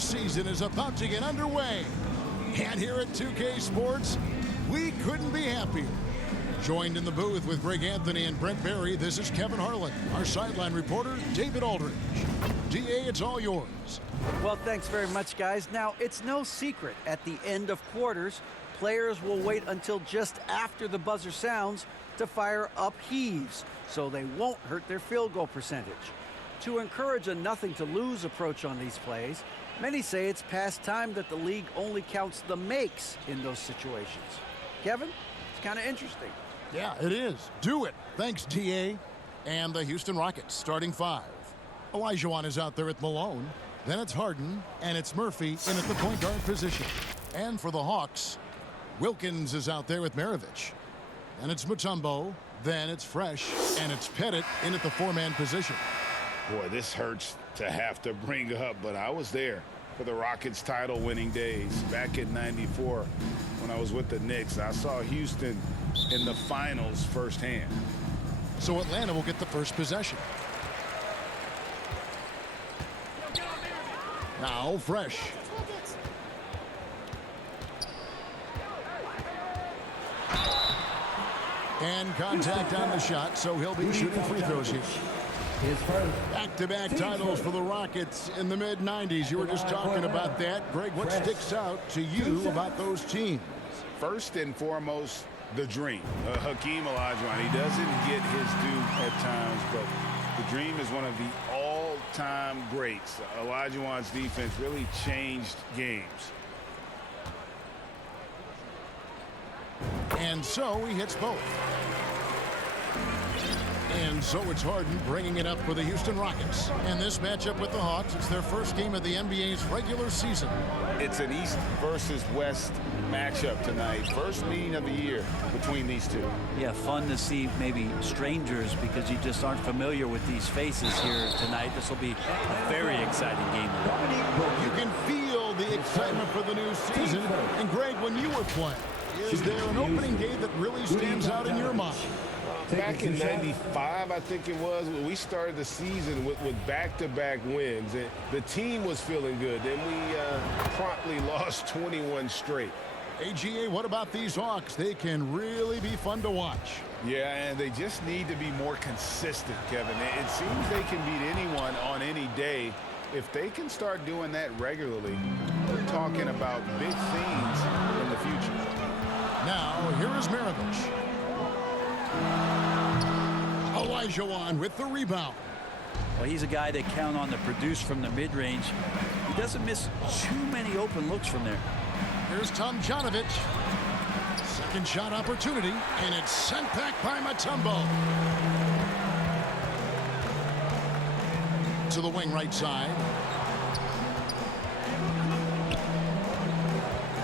season is about to get underway. And here at 2K Sports, we couldn't be happier. Joined in the booth with Greg Anthony and Brent Barry, this is Kevin Harlan. Our sideline reporter, David Aldridge. DA, it's all yours. Well, thanks very much, guys. Now, it's no secret at the end of quarters, players will wait until just after the buzzer sounds to fire up heaves, so they won't hurt their field goal percentage. To encourage a nothing-to-lose approach on these plays, many say it's past time that the league only counts the makes in those situations. Kevin, it's kind of interesting. Yeah, it is. Do it. Thanks, TA. And the Houston Rockets starting five. Olajuwon is out there at Malone. Then it's Harden, and it's Murphy in at the point guard position. And for the Hawks, Wilkins is out there with Maravich. And it's Mutombo. Then it's Fresh, and it's Pettit in at the four-man position. Boy, this hurts to have to bring up, but I was there for the Rockets title-winning days back in '94 when I was with the Knicks. I saw Houston in the finals firsthand. So Atlanta will get the first possession. Now Fresh. And contact on the shot, so he'll be shooting free throws here. Back-to-back titles for the Rockets in the mid-90s. You were just talking about that. Greg, what sticks out to you about those teams? First and foremost, the dream. Hakeem Olajuwon, he doesn't get his due at times, but the dream is one of the all-time greats. Olajuwon's defense really changed games. And so he hits both. And so it's Harden bringing it up for the Houston Rockets. And this matchup with the Hawks, it's their first game of the NBA's regular season. It's an East versus West matchup tonight. First meeting of the year between these two. Yeah, fun to see maybe strangers because you just aren't familiar with these faces here tonight. This will be a very exciting game. You can feel the excitement for the new season. And Greg, when you were playing, is there an opening day that really stands out in your mind? Back in '95, I think it was, when we started the season with back-to-back wins. And the team was feeling good. Then we promptly lost 21 straight. AGA, what about these Hawks? They can really be fun to watch. Yeah, and they just need to be more consistent, Kevin. It seems they can beat anyone on any day. If they can start doing that regularly, we're talking about big things in the future. Now, here is Maravich. Olajuwon with the rebound. Well, he's a guy they count on to produce from the mid-range. He doesn't miss too many open looks from there. Here's Tomjanovich. Second shot opportunity, and it's sent back by Mutombo. To the wing right side.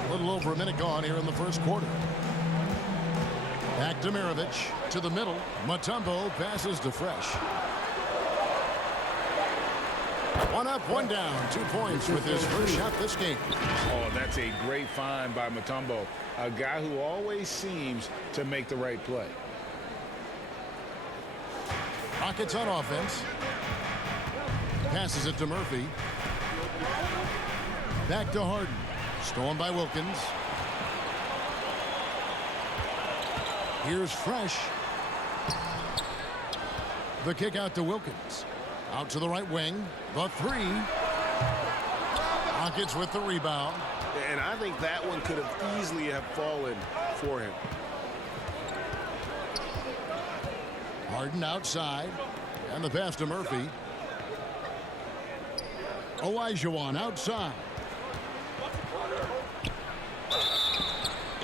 A little over a minute gone here in the first quarter. Back to Maravich, to the middle. Mutombo passes to Fresh. One up, one down. 2 points with his first shot this game. Oh, that's a great find by Mutombo. A guy who always seems to make the right play. Rockets on offense. Passes it to Murphy. Back to Harden. Stolen by Wilkins. Here's Fresh. The kick out to Wilkins. Out to the right wing. The three. Rockets with the rebound. And I think that one could have easily have fallen for him. Harden outside. And the pass to Murphy. Olajuwon outside.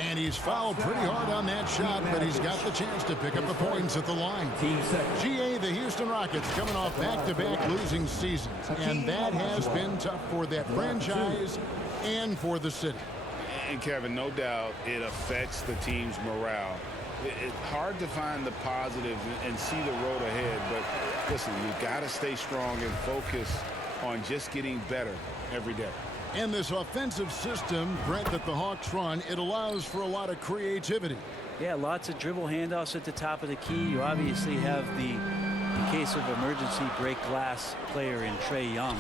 And he's fouled pretty hard on that shot, but he's got the chance to pick up the points at the line. GA, the Houston Rockets coming off back-to-back losing seasons, and that has been tough for that franchise and for the city. And Kevin, no doubt it affects the team's morale. It's hard to find the positives and see the road ahead, but listen, you've got to stay strong and focus on just getting better every day. And this offensive system, Brent, that the Hawks run, it allows for a lot of creativity. Yeah, lots of dribble handoffs at the top of the key. You obviously have the, in case of emergency, break glass player in Trae Young.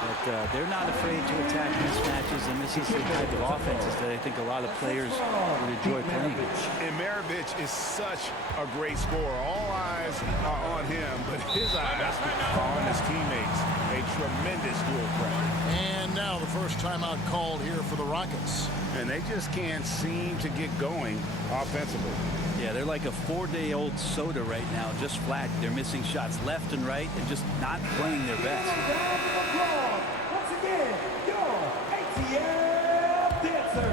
But they're not afraid to attack mismatches, and this is the type of offenses that I think a lot of players would enjoy playing. And Maravich is such a great scorer. All eyes are on him, but his eyes are on his teammates. A tremendous dual threat. And now the first timeout called here for the Rockets. And they just can't seem to get going offensively. Yeah, they're like a 4-day-old soda right now, just flat. They're missing shots left and right and just not playing their best. Once again, your ATL dancer.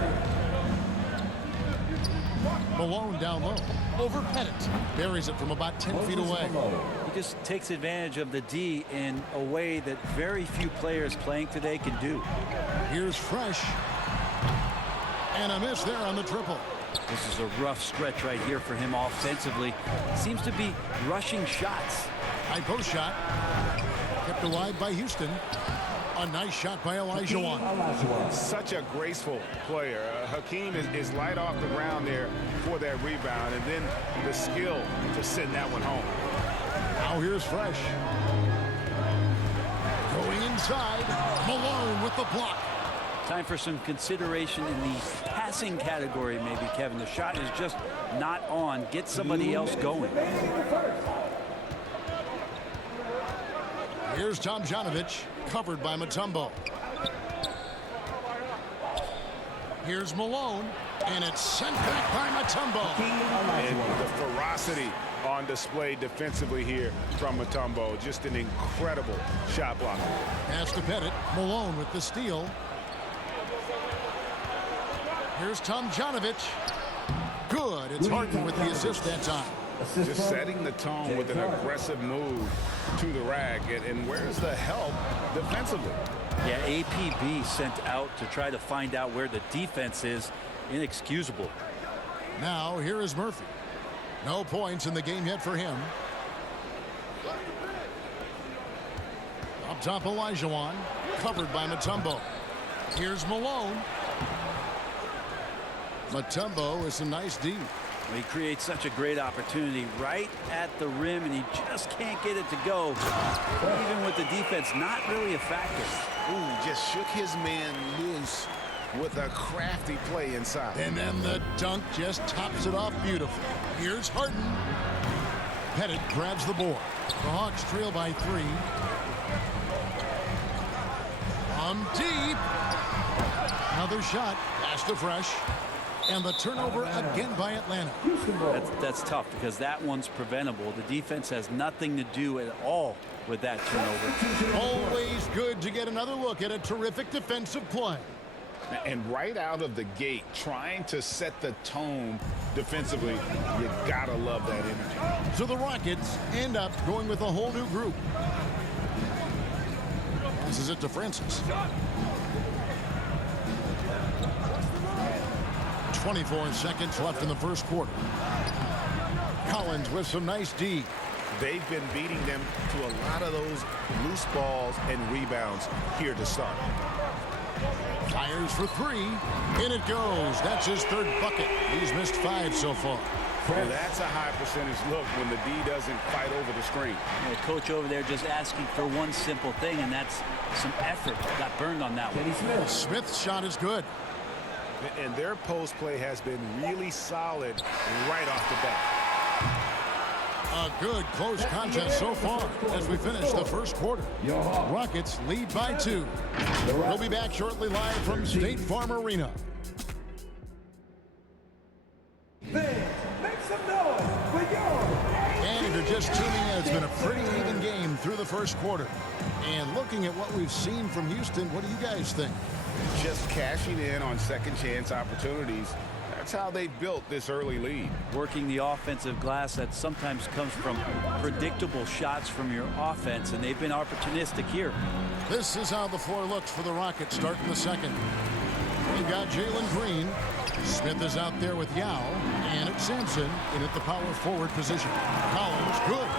Malone down low. Over Pettit. Buries it from about 10 feet away. He just takes advantage of the D in a way that very few players playing today can do. Here's Fresh. And a miss there on the triple. This is a rough stretch right here for him offensively. Seems to be rushing shots. High post shot. Kept alive by Houston. A nice shot by Olajuwon. Such a graceful player. Hakeem is light off the ground there for that rebound, and then the skill to send that one home. Now here's Fresh. Going inside. Malone with the block. Time for some consideration in the passing category, maybe, Kevin. The shot is just not on. Get somebody else going. Here's Tomjanovich, covered by Mutombo. Here's Malone, and it's sent back by Mutombo. And the ferocity on display defensively here from Mutombo. Just an incredible shot blocker. Pass to Pettit. Malone with the steal. Here's Tomjanovich. Good. It's Harden with the assist that time. Just setting the tone with an aggressive move to the rack. And where's the help defensively? Yeah, APB sent out to try to find out where the defense is. Inexcusable. Now here is Murphy. No points in the game yet for him. Up top, Olajuwon, covered by Mutombo. Here's Malone. Mutombo is a nice D. He creates such a great opportunity right at the rim, and he just can't get it to go. Even with the defense not really a factor. Ooh, just shook his man loose with a crafty play inside. And then the dunk just tops it off beautifully. Here's Harden. Pettit grabs the board. The Hawks trail by 3. Deep. Another shot. Pass to Fresh. And the turnover again by Atlanta. That's tough because that one's preventable. The defense has nothing to do at all with that turnover. Always good to get another look at a terrific defensive play. And right out of the gate, trying to set the tone defensively, you gotta love that energy. So the Rockets end up going with a whole new group. Passes it to Francis. 24 seconds left in the first quarter. Collins with some nice D. They've been beating them to a lot of those loose balls and rebounds here to start. Fires for 3, and it goes. That's his third bucket. He's missed 5 so far. Well, that's a high percentage look when the D doesn't fight over the screen. The coach over there just asking for one simple thing, and that's some effort. Got burned on that one. Smith's shot is good. And their post play has been really solid right off the bat. A good close contest so far as we finish the first quarter. Rockets lead by 2. We'll be back shortly live from State Farm Arena. Make some noise for your And if you're just tuning in, it's been a pretty even game through the first quarter. And looking at what we've seen from Houston, what do you guys think? Just cashing in on second chance opportunities. That's how they built this early lead. Working the offensive glass that sometimes comes from predictable shots from your offense, and they've been opportunistic here. This is how the floor looks for the Rockets starting the second. We've got Jalen Green. Smith is out there with Yao, and it's Sampson in at the power forward position. Collins, good.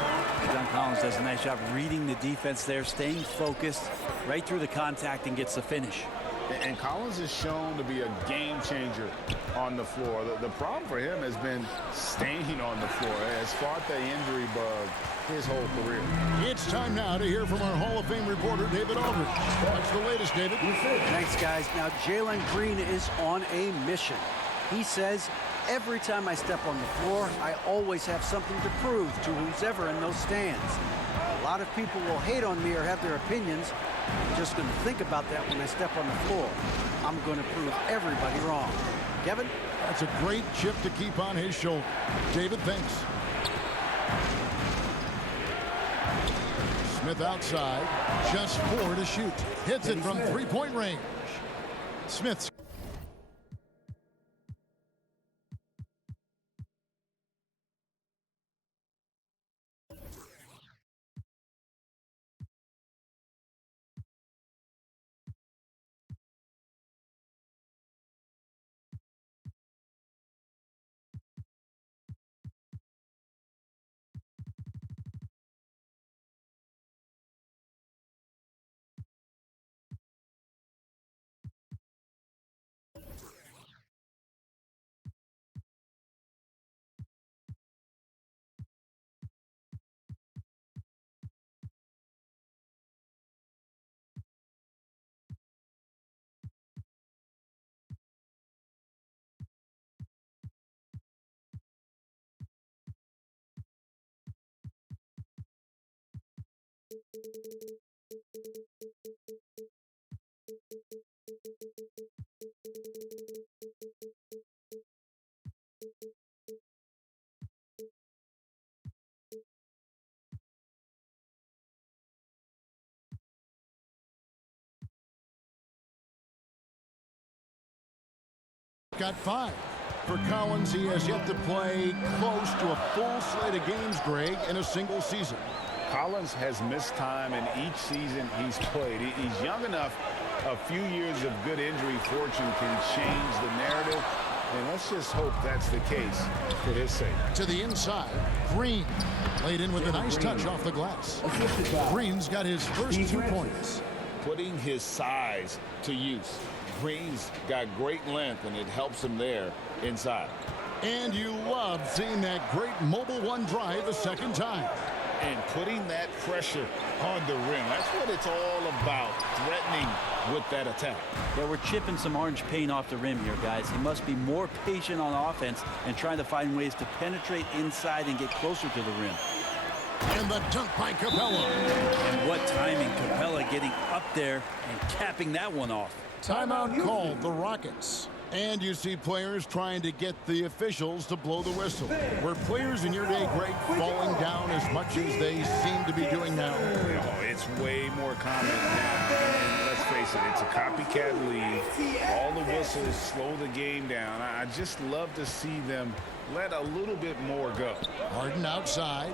John Collins does a nice job reading the defense there, staying focused right through the contact and gets the finish. And Collins is shown to be a game changer on the floor. The problem for him has been staying on the floor. Has fought the injury bug his whole career. It's time now to hear from our Hall of Fame reporter, David Aldridge. What's the latest, David? Thanks, guys. Now, Jalen Green is on a mission. He says, every time I step on the floor, I always have something to prove to who's ever in those stands. A lot of people will hate on me or have their opinions. I'm just going to think about that when I step on the floor. I'm going to prove everybody wrong. Kevin? That's a great chip to keep on his shoulder. David, thanks. Smith outside, just 4 to shoot. Hits it from three-point range. Smith's got 5. For Collins, he has yet to play close to a full slate of games, Greg, in a single season. Collins has missed time in each season he's played. He's young enough. A few years of good injury fortune can change the narrative. And let's just hope that's the case for his sake. To the inside, Green laid in with a nice touch off the glass. Green's got his first 2 points. Putting his size to use. Green's got great length, and it helps him there inside. And you love seeing that great mobile one drive a second time. And putting that pressure on the rim. That's what it's all about, threatening with that attack. Yeah, we're chipping some orange paint off the rim here, guys. He must be more patient on offense and trying to find ways to penetrate inside and get closer to the rim. And the dunk by Capella. And what timing, Capella getting up there and capping that one off. Timeout called, the Rockets. And you see players trying to get the officials to blow the whistle. Were players in your day, Greg, falling down as much as they seem to be doing now? Oh, it's way more common now. And let's face it, it's a copycat league. All the whistles slow the game down. I just love to see them let a little bit more go. Harden outside.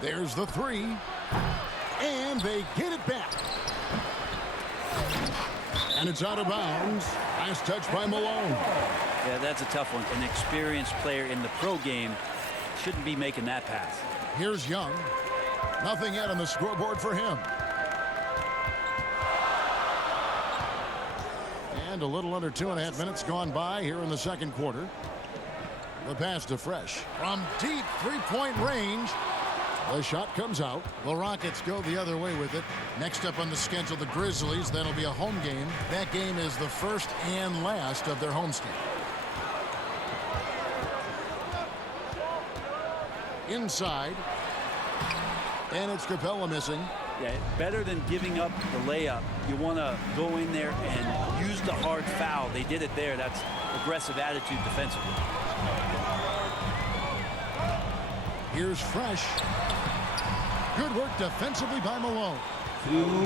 There's the 3. And they get it back. And it's out of bounds. Nice touch by Malone. Yeah, that's a tough one. An experienced player in the pro game shouldn't be making that pass. Here's Young. Nothing yet on the scoreboard for him. And a little under 2.5 minutes gone by here in the second quarter. The pass to Fresh. From deep three-point range. The shot comes out. The Rockets go the other way with it. Next up on the schedule, the Grizzlies. That'll be a home game. That game is the first and last of their homestand. Inside. And it's Capella missing. Yeah, better than giving up the layup. You want to go in there and use the hard foul. They did it there. That's aggressive attitude defensively. Here's Fresh. Good work defensively by Malone.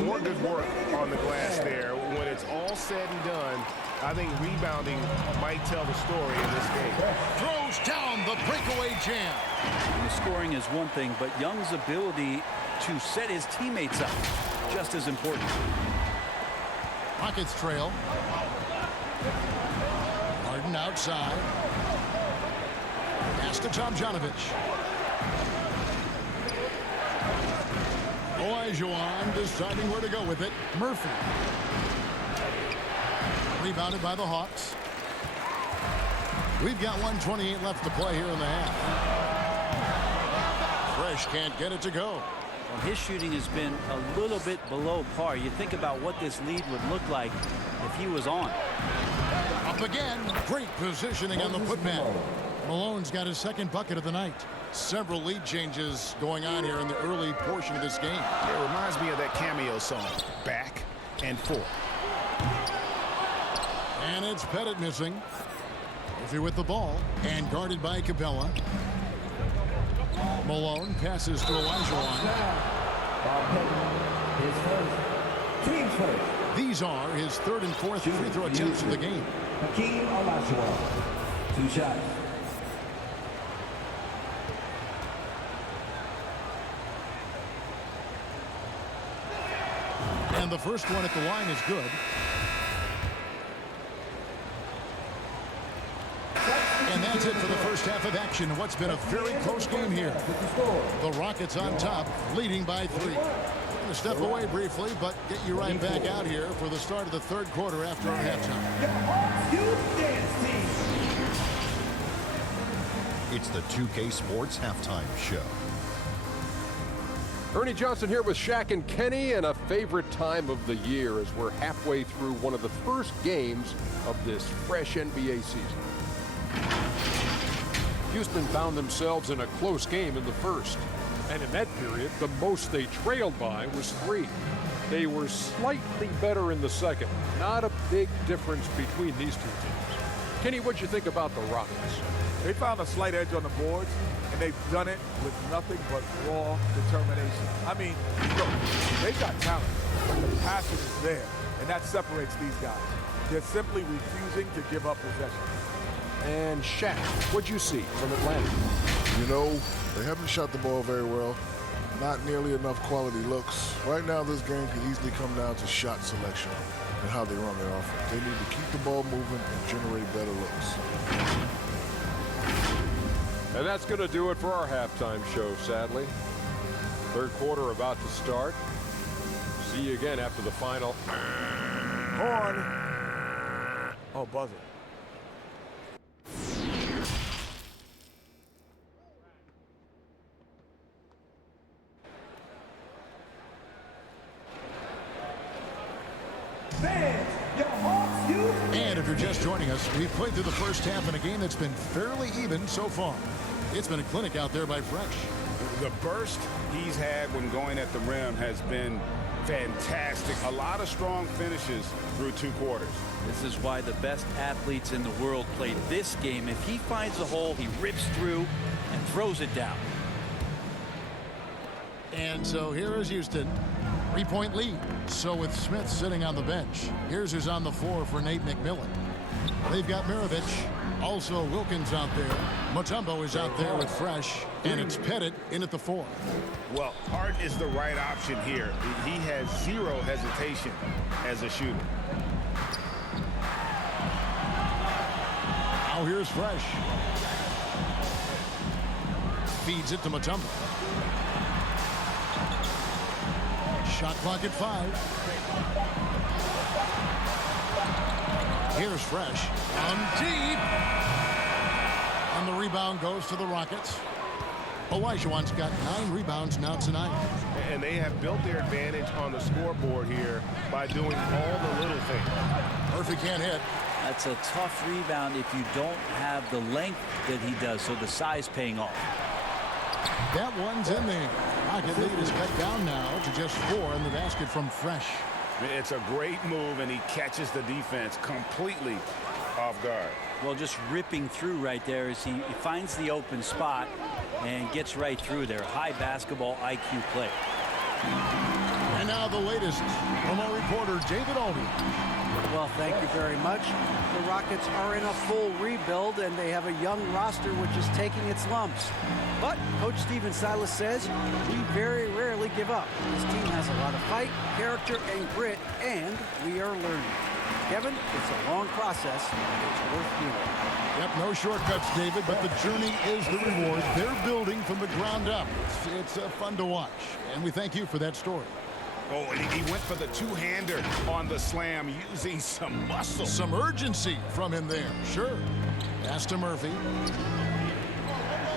More good work on the glass there. When it's all said and done, I think rebounding might tell the story in this game. Throws down the breakaway jam. And the scoring is one thing, but Young's ability to set his teammates up just as important. Rockets trail. Harden outside. Pass to Tomjanovich. Olajuwon deciding where to go with it. Murphy. Rebounded by the Hawks. We've got 1:28 left to play here in the half. Fresh can't get it to go. Well, his shooting has been a little bit below par. You think about what this lead would look like if he was on. Up again. Great positioning on the putback. Malone's got his second bucket of the night. Several lead changes going on here in the early portion of this game. It reminds me of that cameo song, Back and Forth. And it's Pettit missing. Murphy with the ball and guarded by Capella. Malone passes to Olajuwon. His first. Team's first. These are his third and fourth free throw attempts of the game. Hakeem Olajuwon. 2 shots. And the first one at the line is good. And that's it for the first half of action. What's been a very close game here. The Rockets on top, leading by 3. We're going to step away briefly, but get you right back out here for the start of the third quarter after our halftime. It's the 2K Sports Halftime Show. Ernie Johnson here with Shaq and Kenny, and a favorite time of the year as we're halfway through one of the first games of this fresh NBA season. Houston found themselves in a close game in the first, and in that period, the most they trailed by was 3. They were slightly better in the second. Not a big difference between these two teams. Kenny, what'd you think about the Rockets? They found a slight edge on the boards, and they've done it with nothing but raw determination. I mean, look, they've got talent, but the passion is there, and that separates these guys. They're simply refusing to give up possession. And Shaq, what'd you see from Atlanta? You know, they haven't shot the ball very well. Not nearly enough quality looks. Right now, this game could easily come down to shot selection and how they run their offense. They need to keep the ball moving and generate better looks. And that's going to do it for our halftime show, sadly. Third quarter about to start. See you again after the final. Horn. Oh, buzzer. And if you're just joining us, we've played through the first half in a game that's been fairly even so far. It's been a clinic out there by Fresh. The burst he's had when going at the rim has been fantastic. A lot of strong finishes through 2 quarters. This is why the best athletes in the world play this game. If he finds a hole, he rips through and throws it down. And so here is Houston. 3-point lead. So with Smith sitting on the bench, here's who's on the floor for Nate McMillan. They've got Mirovic. Also Wilkins out there. Mutombo is out there with Fresh. And it's Pettit in at the 4. Well, Hart is the right option here. He has zero hesitation as a shooter. Now here's Fresh. Feeds it to Mutombo. Shot clock at 5. Here's Fresh on deep. And the rebound goes to the Rockets. Olajuwon's got 9 rebounds now tonight. And they have built their advantage on the scoreboard here by doing all the little things. Murphy can't hit. That's a tough rebound if you don't have the length that he does, so the size paying off. That one's in there. Rocket lead is cut down now to just 4 in the basket from Fresh. It's a great move, and he catches the defense completely off guard. Well, just ripping through right there as he finds the open spot and gets right through there. High basketball IQ play. And now the latest from our reporter, David Aldridge. Well, thank you very much. The Rockets are in a full rebuild, and they have a young roster which is taking its lumps. But Coach Stephen Silas says we very rarely give up. This team has a lot of fight, character, and grit, and we are learning. Kevin, it's a long process, and it's worth doing. Yep, no shortcuts, David, but the journey is the reward. They're building from the ground up. It's fun to watch, and we thank you for that story. Oh, and he went for the two-hander on the slam using some muscle. Some urgency from him there, sure. Pass to Murphy.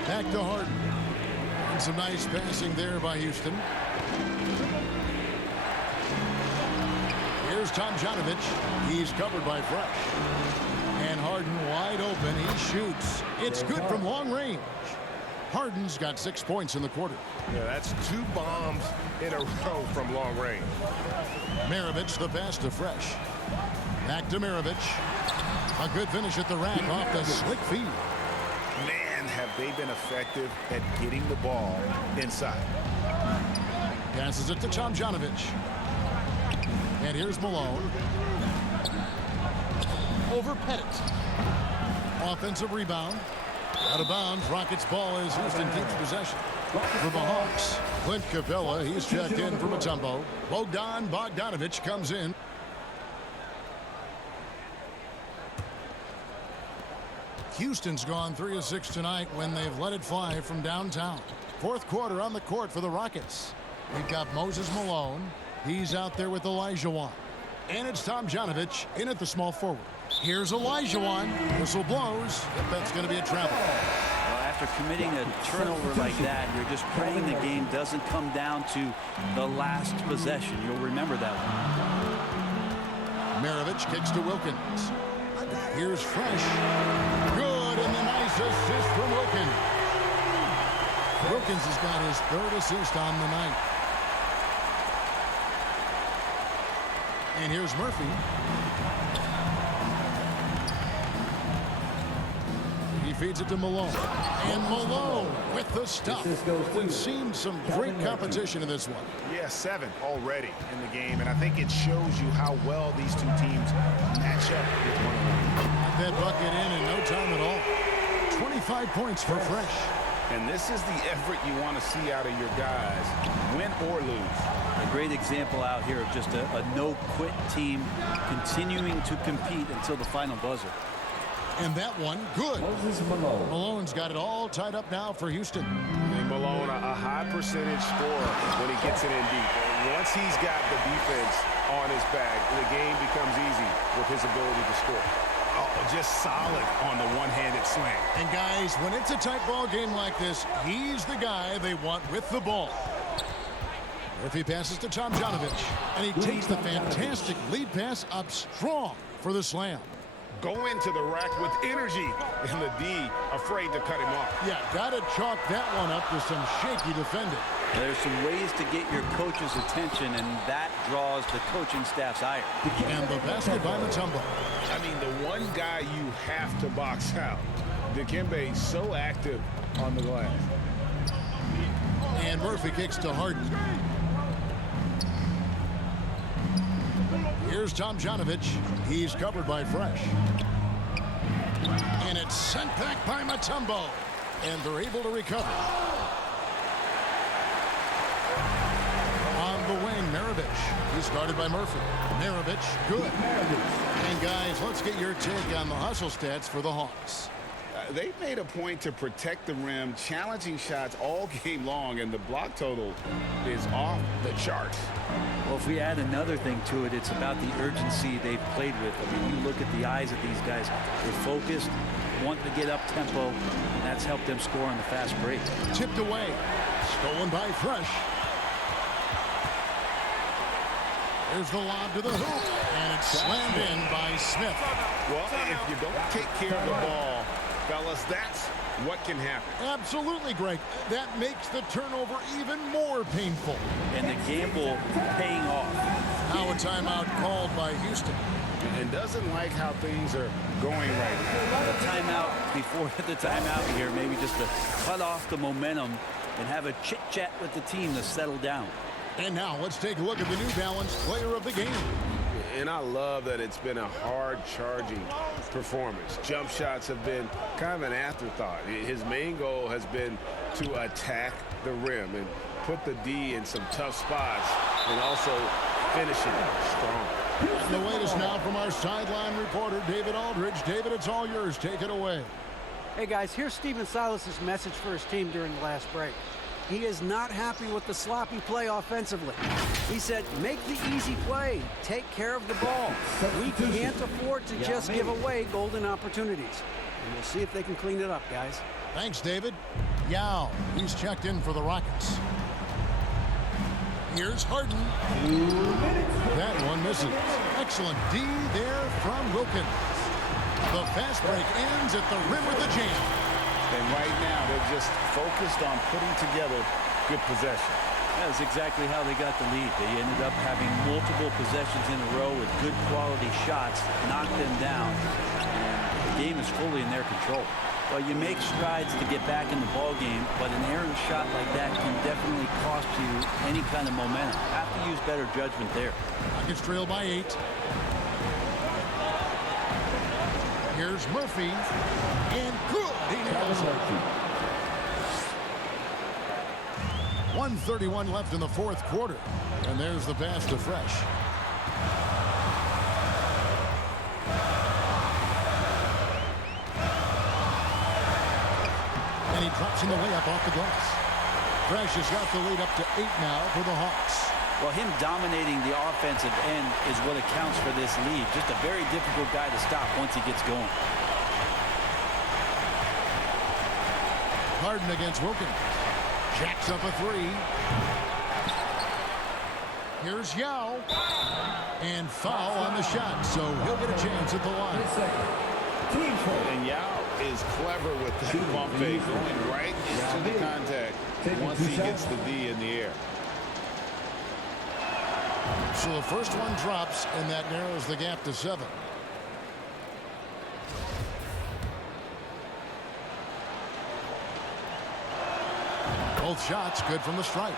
Back to Harden. And some nice passing there by Houston. Here's Tomjanovich. He's covered by Fresh. And Harden wide open. He shoots. It's good from long range. Harden's got 6 points in the quarter. Yeah, that's 2 bombs in a row from long range. Maravich, the pass to Fresh. Back to Maravich. A good finish at the rack off the slick feed. Man, have they been effective at getting the ball inside. Passes it to Tomjanovich. And here's Malone. Over Pettit. Offensive rebound. Out of bounds. Rockets ball as Houston keeps possession. For the Hawks, Clint Capella, he's checked in for Mutombo. Bogdanovich comes in. Houston's gone 3 of 6 tonight when they've let it fly from downtown. Fourth quarter on the court for the Rockets. We've got Moses Malone. He's out there with Elijah. And it's Tomjanovich in at the small forward. Here's Elijah. Whistle blows. If that's going to be a travel. Well, after committing a turnover like that, you're just praying the game doesn't come down to the last possession. You'll remember that one. Maravich kicks to Wilkins. Here's Fresh. Good, and a nice assist from Wilkins. Wilkins has got his 3rd assist on the night. And here's Murphy. He feeds it to Malone. And Malone with the stuff. We've seen some great competition in this one. Yeah, 7 already in the game, and I think it shows you how well these two teams match up with one another. That bucket in no time at all. 25 points for Fresh. And this is the effort you want to see out of your guys, win or lose. A great example out here of just a no-quit team continuing to compete until the final buzzer. And that one, good. Moses Malone. Malone's got it all tied up now for Houston. And Malone, a high percentage scorer when he gets it in deep. And once he's got the defense on his back, the game becomes easy with his ability to score. Oh, just solid on the one-handed slam. And guys, when it's a tight ball game like this, he's the guy they want with the ball. Murphy passes to Tomjanovich, and he takes the fantastic lead pass up strong for the slam. Go into the rack with energy, and the D afraid to cut him off. Yeah, gotta chalk that one up to some shaky defending. There's some ways to get your coach's attention, and that draws the coaching staff's ire. And the basket by Mutombo. I mean, the one guy you have to box out. Dikembe so active on the glass. And Murphy kicks to Harden. Here's Tomjanovich. He's covered by Fresh. And it's sent back by Mutombo. And they're able to recover. On the wing, Maravich. He's guarded by Murphy. Maravich, good. And guys, let's get your take on the hustle stats for the Hawks. They've made a point to protect the rim, challenging shots all game long, and the block total is off the charts. Well, if we add another thing to it, it's about the urgency they've played with. I mean, you look at the eyes of these guys. They're focused, want to get up tempo, and that's helped them score on the fast break. Tipped away. Stolen by Fresh. There's the lob to the hoop, and it's slammed in by Smith. Well, if you don't take care of the ball, fellas, that's what can happen. Absolutely, Greg. That makes the turnover even more painful. And the gamble paying off. Now a timeout called by Houston. And doesn't like how things are going right now. The timeout before the timeout here, maybe just to cut off the momentum and have a chit-chat with the team to settle down. And now let's take a look at the New Balance player of the game. And I love that it's been a hard charging performance. Jump shots have been kind of an afterthought. His main goal has been to attack the rim and put the D in some tough spots and also finishing strong. And the latest now from our sideline reporter, David Aldridge. David, it's all yours. Take it away. Hey, guys, here's Stephen Silas's message for his team during the last break. He is not happy with the sloppy play offensively. He said, make the easy play. Take care of the ball. We can't afford to just give away golden opportunities. And we'll see if they can clean it up, guys. Thanks, David. Yao, he's checked in for the Rockets. Here's Harden. That one misses. Excellent D there from Wilkins. The fast break ends at the rim with the jam. And right now, they're just focused on putting together good possession. That's exactly how they got the lead. They ended up having multiple possessions in a row with good quality shots, knocked them down, and the game is fully in their control. Well, you make strides to get back in the ball game, but an errant shot like that can definitely cost you any kind of momentum. Have to use better judgment there. Rockets trail by 8. Here's Murphy. And good. He nails it. 1:31 left in the fourth quarter. And there's the pass to Fresh. And he drops in the layup off the glass. Fresh has got the lead up to 8 now for the Hawks. Well, him dominating the offensive end is what accounts for this lead. Just a very difficult guy to stop once he gets going. Harden against Wilkins. Jacks up a 3. Here's Yao. And foul on the shot, so he'll get a chance at the line. And Yao is clever with the bump fake, going right into the contact once he gets the D in the air. So the first one drops, and that narrows the gap to 7. Both shots good from the stripe.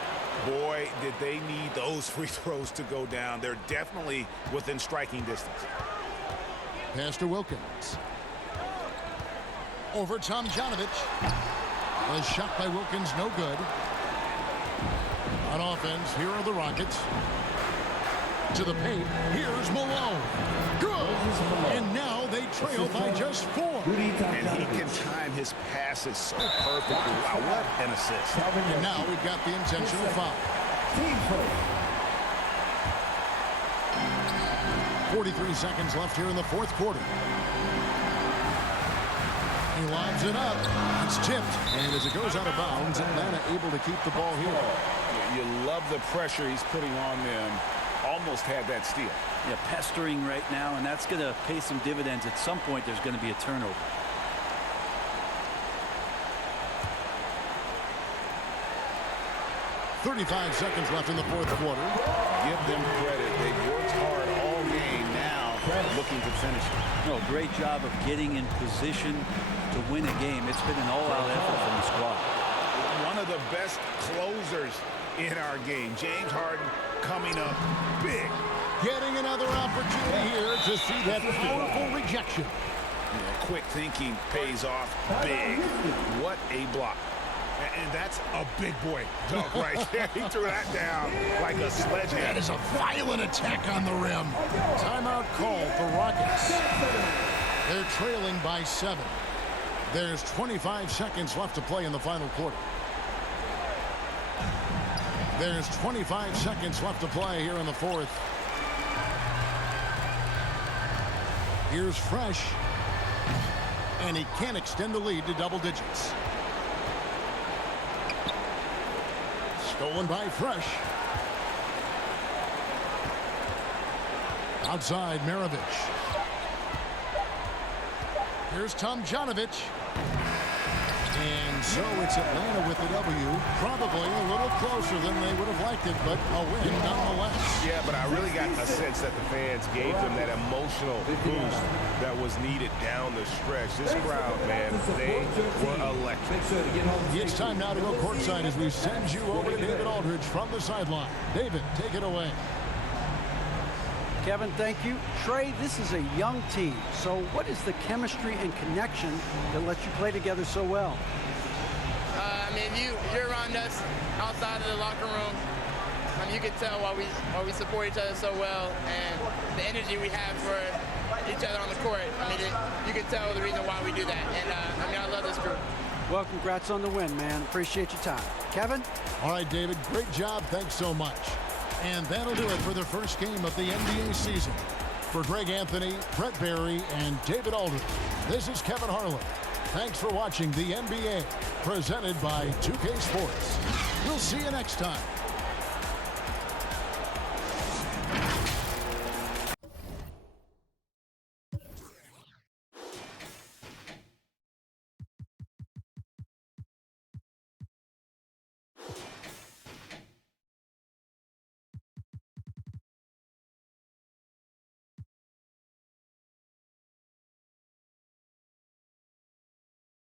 Boy, did they need those free throws to go down. They're definitely within striking distance. Pass to Wilkins. Over Tomjanovich. The shot by Wilkins, no good. On offense, here are the Rockets. To the paint, here's Malone. Good! And now they trail by just 4. And he can time his passes so perfectly. Wow, what an assist. And now we've got the intentional foul. 43 seconds left here in the fourth quarter. He lobs it up. It's tipped. And as it goes out of bounds, Atlanta able to keep the ball here. You love the pressure he's putting on them. Almost had that steal. Yeah, pestering right now, and that's going to pay some dividends. At some point, there's going to be a turnover. .35 seconds left in the fourth quarter. Give them credit. They've worked hard all game now, looking to finish it. No, great job of getting in position to win a game. It's been an all-out effort from the squad. One of the best closers in our game. James Harden coming up big. Getting another opportunity here to see that powerful rejection. Yeah, quick thinking pays off big. What a block. And that's a big boy dunk right there. He threw that down like a sledgehammer. That is a violent attack on the rim. Timeout called for Rockets. They're trailing by 7. There's 25 seconds left to play in the final quarter. There's 25 seconds left to play here in the fourth. Here's Fresh. And he can't extend the lead to double digits. Stolen by Fresh. Outside, Maravich. Here's Tomjanovich. And so it's Atlanta with the W. Probably a little closer than they would have liked it, but a win nonetheless. Yeah, but I really got a sense that the fans gave them that emotional boost that was needed down the stretch. This crowd, man, they were electric. It's time now to go courtside as we send you over to David Aldridge from the sideline. David, take it away. Kevin, thank you. Trey, this is a young team. So what is the chemistry and connection that lets you play together so well? I mean, you're around us outside of the locker room. You can tell why we support each other so well, and the energy we have for each other on the court. I mean, you can tell the reason why we do that. And I mean, I love this group. Well, congrats on the win, man. Appreciate your time. Kevin? All right, David, great job. Thanks so much. And that'll do it for the first game of the NBA season. For Greg Anthony, Brett Barry, and David Alden, this is Kevin Harlan. Thanks for watching the NBA, presented by 2K Sports. We'll see you next time.